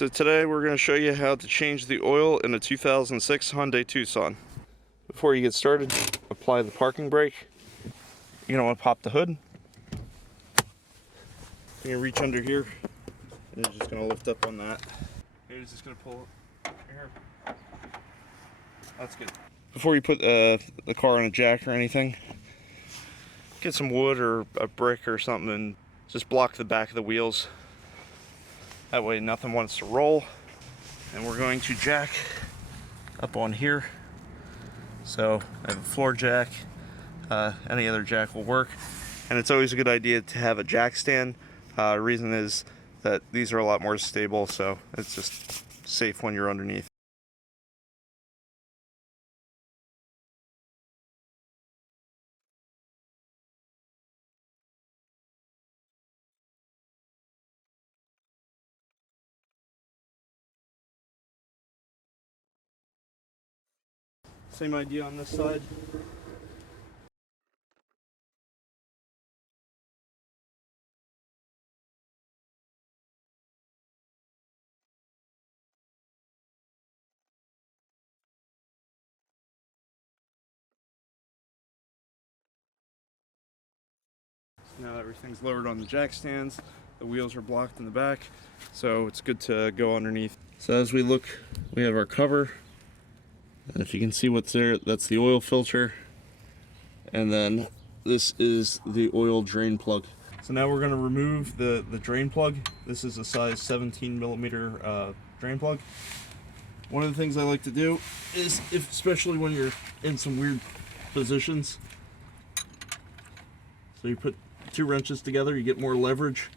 So today we're going to show you how to change the oil in a 2006 Hyundai Tucson. Before you get started, apply the parking brake. You're going to want to pop the hood. You're going to reach under here and you're just going to lift up on that. You're just going to pull it here. That's good. Before you put the car on a jack or anything, get some wood or a brick or something and just block the back of the wheels. That way nothing wants to roll. And we're going to jack up on here. So I have a floor jack, any other jack will work. And it's always a good idea to have a jack stand. Reason is that these are a lot more stable, so it's just safe when you're underneath. Same idea on this side. Now everything's lowered on the jack stands, the wheels are blocked in the back, so it's good to go underneath. So as we look, we have our cover, and if you can see what's there, that's the oil filter, and then this is the oil drain plug. So now we're going to remove the drain plug. This is a size 17 millimeter drain plug. One of the things I like to do is, especially when you're in some weird positions, so you put two wrenches together, you get more leverage,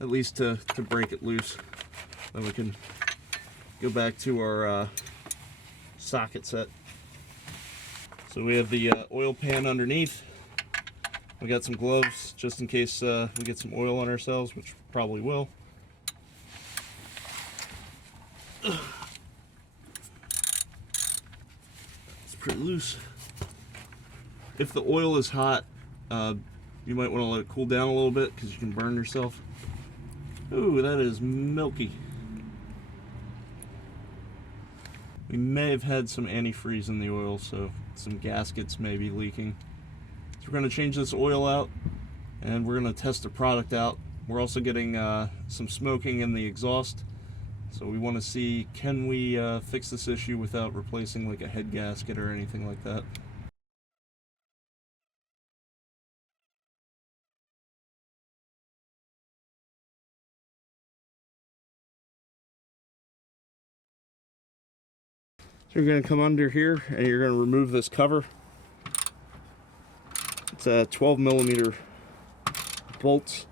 at least to break it loose. Then we can go back to our socket set. So we have the oil pan underneath. We got some gloves just in case we get some oil on ourselves, which probably will. It's pretty loose. If the oil is hot, you might want to let it cool down a little bit because you can burn yourself. Ooh, that is milky. We may have had some antifreeze in the oil, so some gaskets may be leaking. So we're going to change this oil out and we're going to test the product out. We're also getting some smoking in the exhaust, so we want to see, can we fix this issue without replacing like a head gasket or anything like that. So you're going to come under here and you're going to remove this cover. It's a 12 millimeter bolt.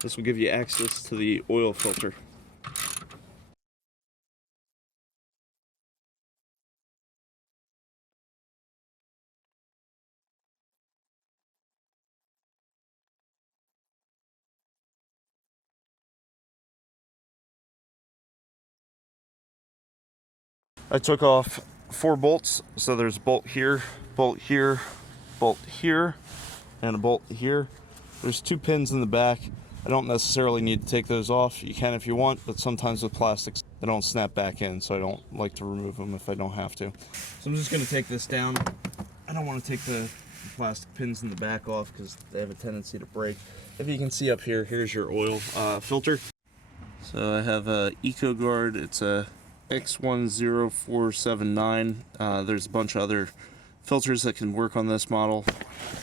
This will give you access to the oil filter. I took off 4 bolts, so there's a bolt here, bolt here, bolt here, and a bolt here. There's 2 pins in the back. I don't necessarily need to take those off. You can if you want, but sometimes with plastics they don't snap back in, so I don't like to remove them if I don't have to. So I'm just going to take this down. I don't want to take the plastic pins in the back off because they have a tendency to break. If you can see up here, here's your oil filter. So I have a EcoGuard. It's a X10479. There's a bunch of other filters that can work on this model.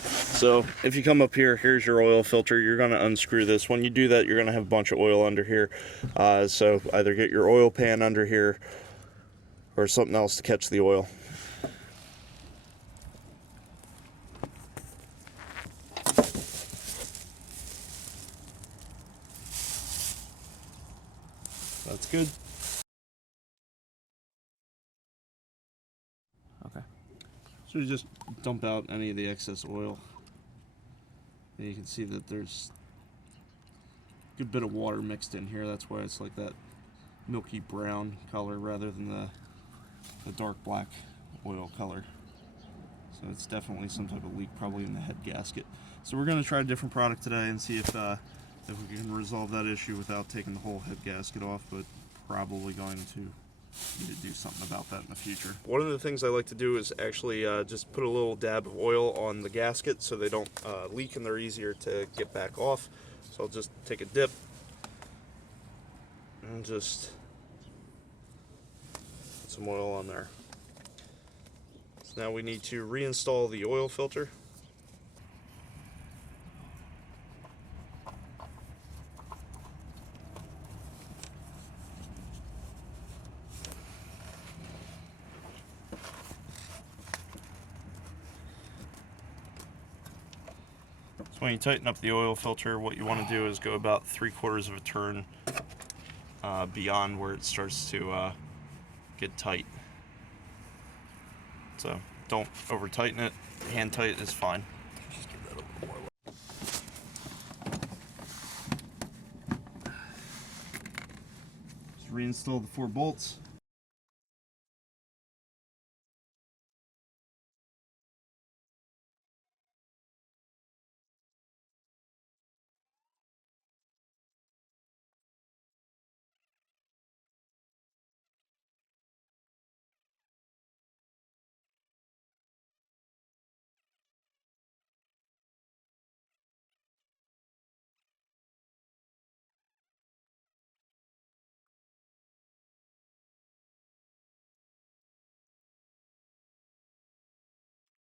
So if you come up here, here's your oil filter. You're going to unscrew this. When you do that, you're going to have a bunch of oil under here. So either get your oil pan under here or something else to catch the oil. That's good. Okay. So you just dump out any of the excess oil. And you can see that there's a good bit of water mixed in here. That's why it's like that milky brown color rather than the dark black oil color. So it's definitely some type of leak, probably in the head gasket. So we're going to try a different product today and see if if we can resolve that issue without taking the whole head gasket off, but probably going to need to do something about that in the future. One of the things I like to do is actually just put a little dab of oil on the gasket so they don't leak and they're easier to get back off. So I'll just take a dip and just put some oil on there. So now we need to reinstall the oil filter. So when you tighten up the oil filter, what you want to do is go about 3/4 of a turn beyond where it starts to get tight. So don't over tighten it. Hand tight is fine. Just give that a little more. Just reinstall the 4 bolts.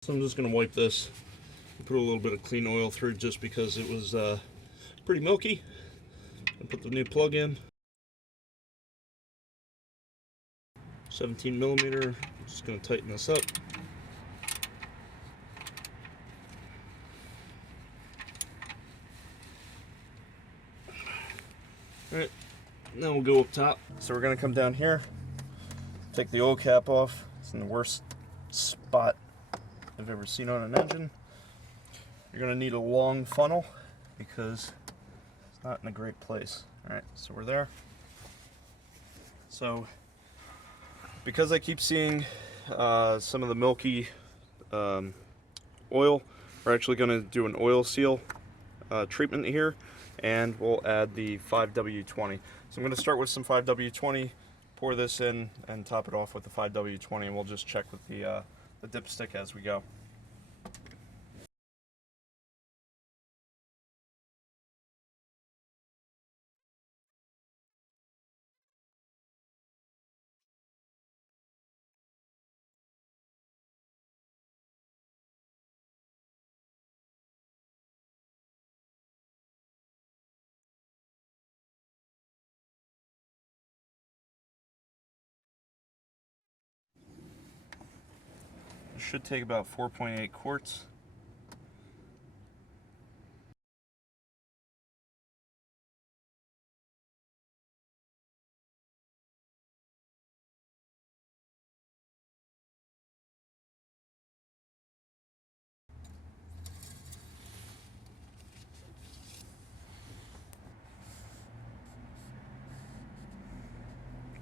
So I'm just going to wipe this and put a little bit of clean oil through just because it was pretty milky. And put the new plug in. 17mm. Just going to tighten this up. Alright, now we'll go up top. So we're going to come down here, take the oil cap off. It's in the worst spot I've ever seen on an engine. You're going to need a long funnel because it's not in a great place. Alright, so we're there. So, because I keep seeing some of the milky oil, we're actually going to do an oil seal treatment here, and we'll add the 5W20. So I'm going to start with some 5W20, pour this in, and top it off with the 5W20, and we'll just check with the dipstick as we go. It should take about 4.8 quarts.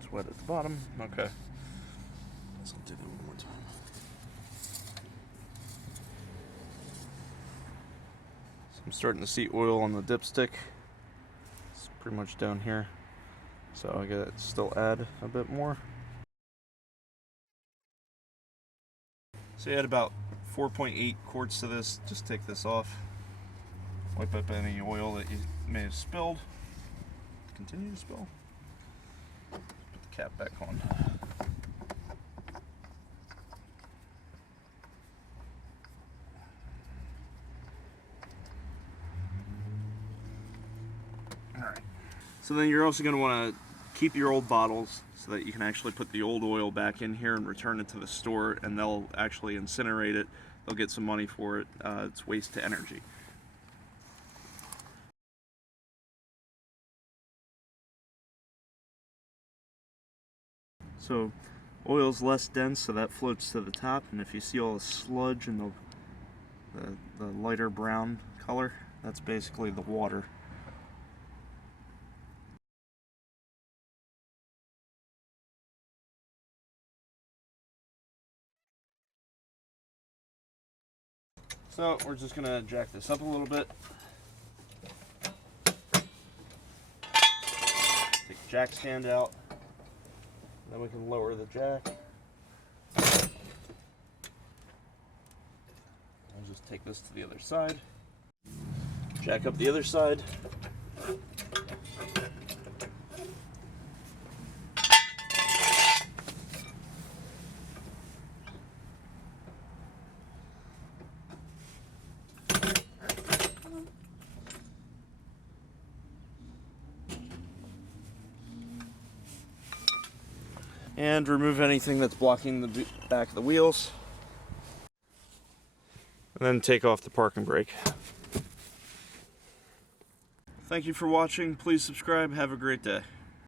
It's wet at the bottom. Okay. So I'll do that one more time. So I'm starting to see oil on the dipstick. It's pretty much down here. So I gotta still add a bit more. So you add about 4.8 quarts to this. Just take this off. Wipe up any oil that you may have spilled. Continue to spill. Put the cap back on. Alright. So then you're also going to want to keep your old bottles so that you can actually put the old oil back in here and return it to the store, and they'll actually incinerate it. They'll get some money for it. It's waste to energy. So oil's less dense, so that floats to the top, and if you see all the sludge and the lighter brown color, that's basically the water. So we're just going to jack this up a little bit. jack stand out. Then we can lower the jack. I'll just take this to the other side. Jack up the other side. And remove anything that's blocking the back of the wheels. And then take off the parking brake. Thank you for watching. Please subscribe. Have a great day.